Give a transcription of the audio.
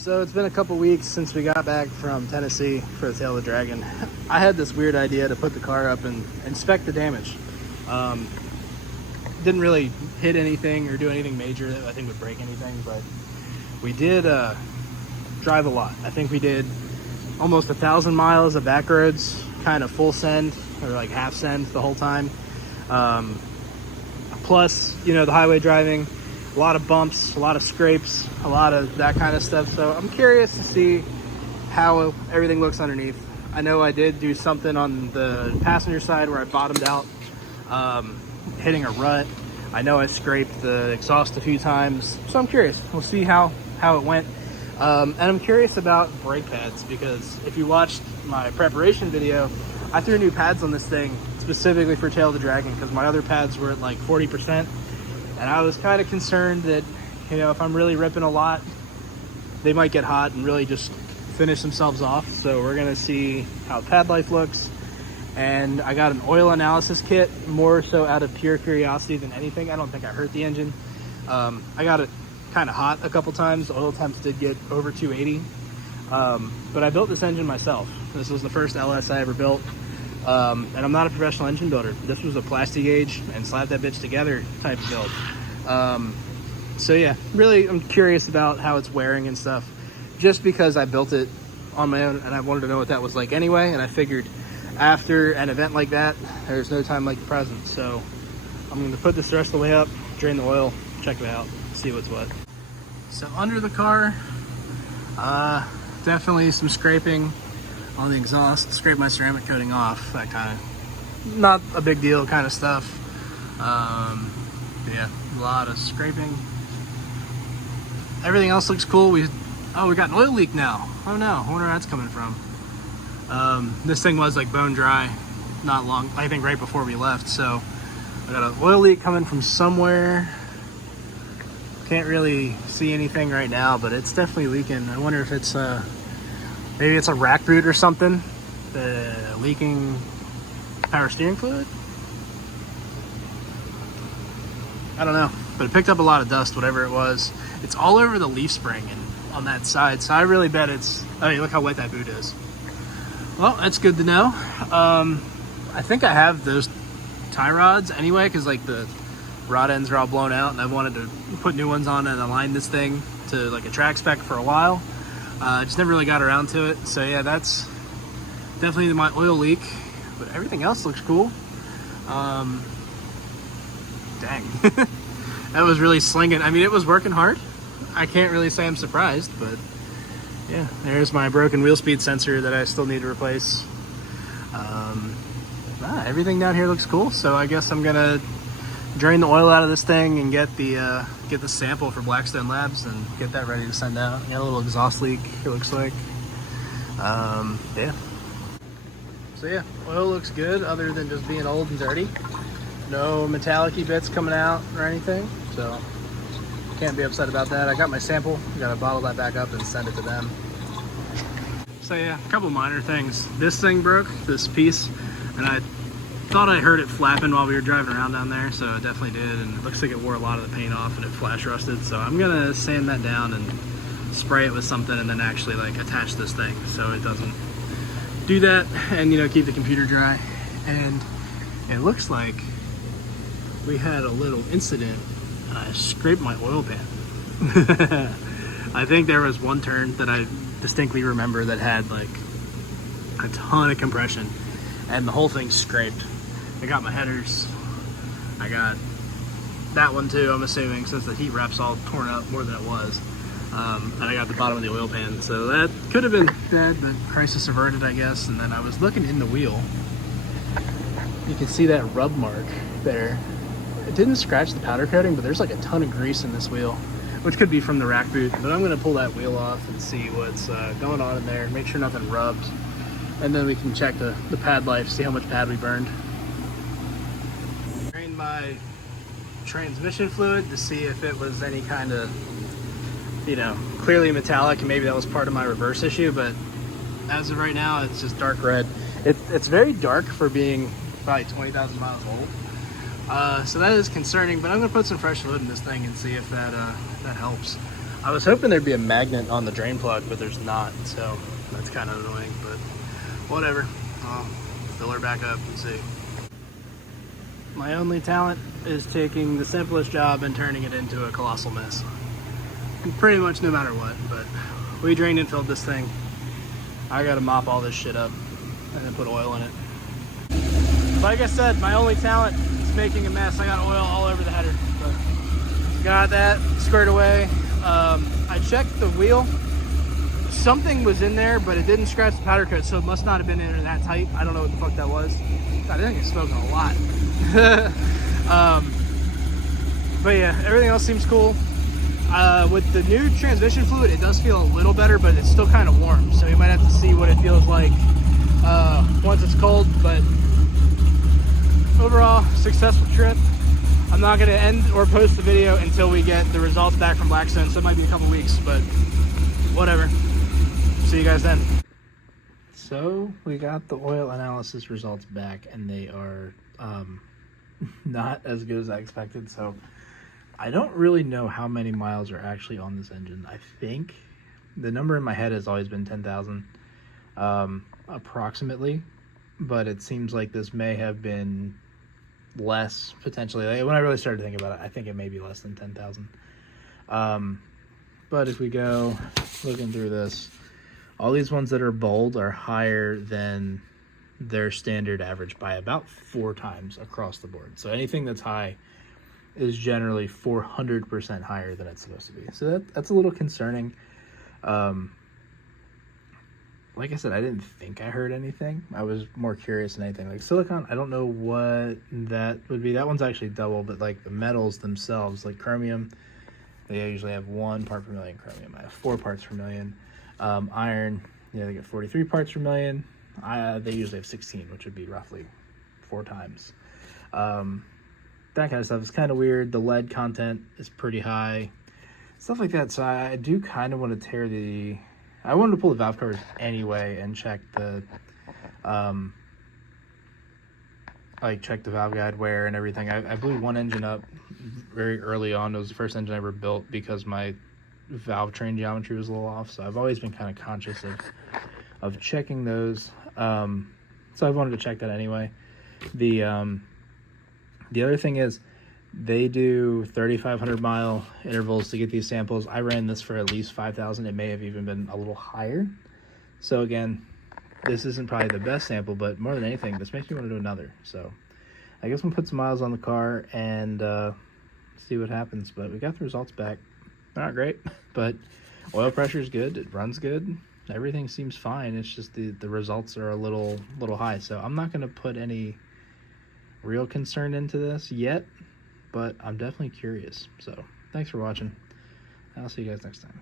So it's been a couple weeks since we got back from Tennessee for the Tail of the Dragon. I had this weird idea to put the car up and inspect the damage. Didn't really hit anything or do anything major that I think would break anything, but we did drive a lot. I think we did almost 1,000 miles of back roads, kind of full send or like half send the whole time. Plus, you know, the highway driving. A lot of bumps, a lot of scrapes, a lot of that kind of stuff. So I'm curious to see how everything looks underneath. I know I did do something on the passenger side where I bottomed out, hitting a rut. I know I scraped the exhaust a few times. So I'm curious. We'll see how it went. And I'm curious about brake pads, because if you watched my preparation video, I threw new pads on this thing specifically for Tail of the Dragon because my other pads were at like 40%. And I was kind of concerned that, you know, if I'm really ripping a lot, they might get hot and really just finish themselves off. So we're going to see how pad life looks. And I got an oil analysis kit, more so out of pure curiosity than anything. I don't think I hurt the engine. I got it kind of hot a couple times. The oil temps did get over 280. But I built this engine myself. This was the first LS I ever built. And I'm not a professional engine builder. This was a plastic gauge and slap that bitch together type of build. So yeah, really I'm curious about how it's wearing and stuff, just because I built it on my own and I wanted to know what that was like anyway. And I figured after an event like that, there's no time like the present. So I'm going to put this the rest of the way up, drain the oil, check it out, see what's what. So under the car, definitely some scraping on the exhaust. Scrape my ceramic coating off, that kind of not a big deal kind of stuff. Yeah, a lot of scraping. Everything else looks cool. We got an oil leak now. Oh no, I wonder where that's coming from. This thing was like bone dry not long, I think right before we left, so I got an oil leak coming from somewhere. Can't really see anything right now, but it's definitely leaking. I wonder if it's maybe it's a rack boot or something, leaking power steering fluid. I don't know, but it picked up a lot of dust, whatever it was. It's all over the leaf spring and on that side, so I really bet it's, I mean, look how wet that boot is. Well, that's good to know. I think I have those tie rods anyway, because like the rod ends are all blown out and I wanted to put new ones on and align this thing to like a track spec for a while. Just never really got around to it. So yeah, that's definitely my oil leak, but everything else looks cool. Dang. That was really slinging. I mean, it was working hard. I can't really say I'm surprised, but yeah, there's my broken wheel speed sensor that I still need to replace. Everything down here looks cool. So I guess I'm gonna drain the oil out of this thing and get the sample for Blackstone Labs and get that ready to send out. Yeah, a little exhaust leak, it looks like. Yeah. So yeah, oil looks good other than just being old and dirty. No metallic-y bits coming out or anything, so can't be upset about that. I got my sample, gotta bottle that back up and send it to them. So yeah, a couple minor things. This thing broke, this piece, and I thought I heard it flapping while we were driving around down there, so it definitely did, and it looks like it wore a lot of the paint off and it flash rusted, so I'm gonna sand that down and spray it with something and then actually like attach this thing so it doesn't do that, and you know, keep the computer dry. And it looks like we had a little incident. I scraped my oil pan. I think there was one turn that I distinctly remember that had like a ton of compression and the whole thing scraped. I got my headers. I got that one too, I'm assuming, since the heat wrap's all torn up more than it was. And I got the bottom of the oil pan. So that could have been bad, but crisis averted, I guess. And then I was looking in the wheel. You can see that rub mark there. It didn't scratch the powder coating, but there's like a ton of grease in this wheel, which could be from the rack boot. But I'm gonna pull that wheel off and see what's going on in there, make sure nothing rubbed. And then we can check the pad life, see how much pad we burned. Drained my transmission fluid to see if it was any kind of, you know, clearly metallic, and maybe that was part of my reverse issue, but as of right now, it's just dark red. It's very dark for being probably 20,000 miles old. So that is concerning, but I'm gonna put some fresh fluid in this thing and see if that helps. I was hoping there'd be a magnet on the drain plug, but there's not, so that's kind of annoying, but whatever. I'll fill her back up and see. My only talent is taking the simplest job and turning it into a colossal mess. Pretty much no matter what, but we drained and filled this thing. I gotta mop all this shit up and then put oil in it. Like I said, my only talent is making a mess. I got oil all over the header, but got that squared away. I checked the wheel. Something was in there, but it didn't scratch the powder coat, so it must not have been in there that tight. I don't know what the fuck that was. God, I think it's smoking a lot. But yeah, everything else seems cool. With the new transmission fluid, it does feel a little better, but it's still kind of warm. So you might have to see what it feels like once it's cold. But overall, successful trip. I'm not going to end or post the video until we get the results back from Blackstone. So it might be a couple weeks, but whatever. See you guys then. So we got the oil analysis results back, and they are not as good as I expected. So I don't really know how many miles are actually on this engine. I think the number in my head has always been 10,000 approximately, but it seems like this may have been less potentially. Like, when I really started thinking about it, I think it may be less than 10,000. But if we go looking through this, all these ones that are bold are higher than their standard average by about 4 times across the board. So anything that's high is generally 400% higher than it's supposed to be. So that's a little concerning. Like I said, I didn't think I heard anything. I was more curious than anything. Like silicon, I don't know what that would be. That one's actually double, but like the metals themselves, like chromium, they usually have 1 part per million chromium. I have 4 parts per million. Iron, yeah, they get 43 parts per million. They usually have 16, which would be roughly 4 times. That kind of stuff is kind of weird. The lead content is pretty high, stuff like that. So I do kind of want to tear the, I wanted to pull the valve covers anyway and check the check the valve guide wear and everything. I blew one engine up very early on. It was the first engine I ever built because my valve train geometry was a little off. So I've always been kind of conscious of checking those. So I wanted to check that anyway. The other thing is they do 3,500 mile intervals to get these samples. I ran this for at least 5,000. It may have even been a little higher. So again, this isn't probably the best sample, but more than anything, this makes me want to do another. So I guess we'll put some miles on the car and see what happens. But we got the results back. They're not great, but oil pressure is good. It runs good. Everything seems fine. It's just the results are a little high. So I'm not going to put any real concern into this yet, but I'm definitely curious. So thanks for watching. I'll see you guys next time.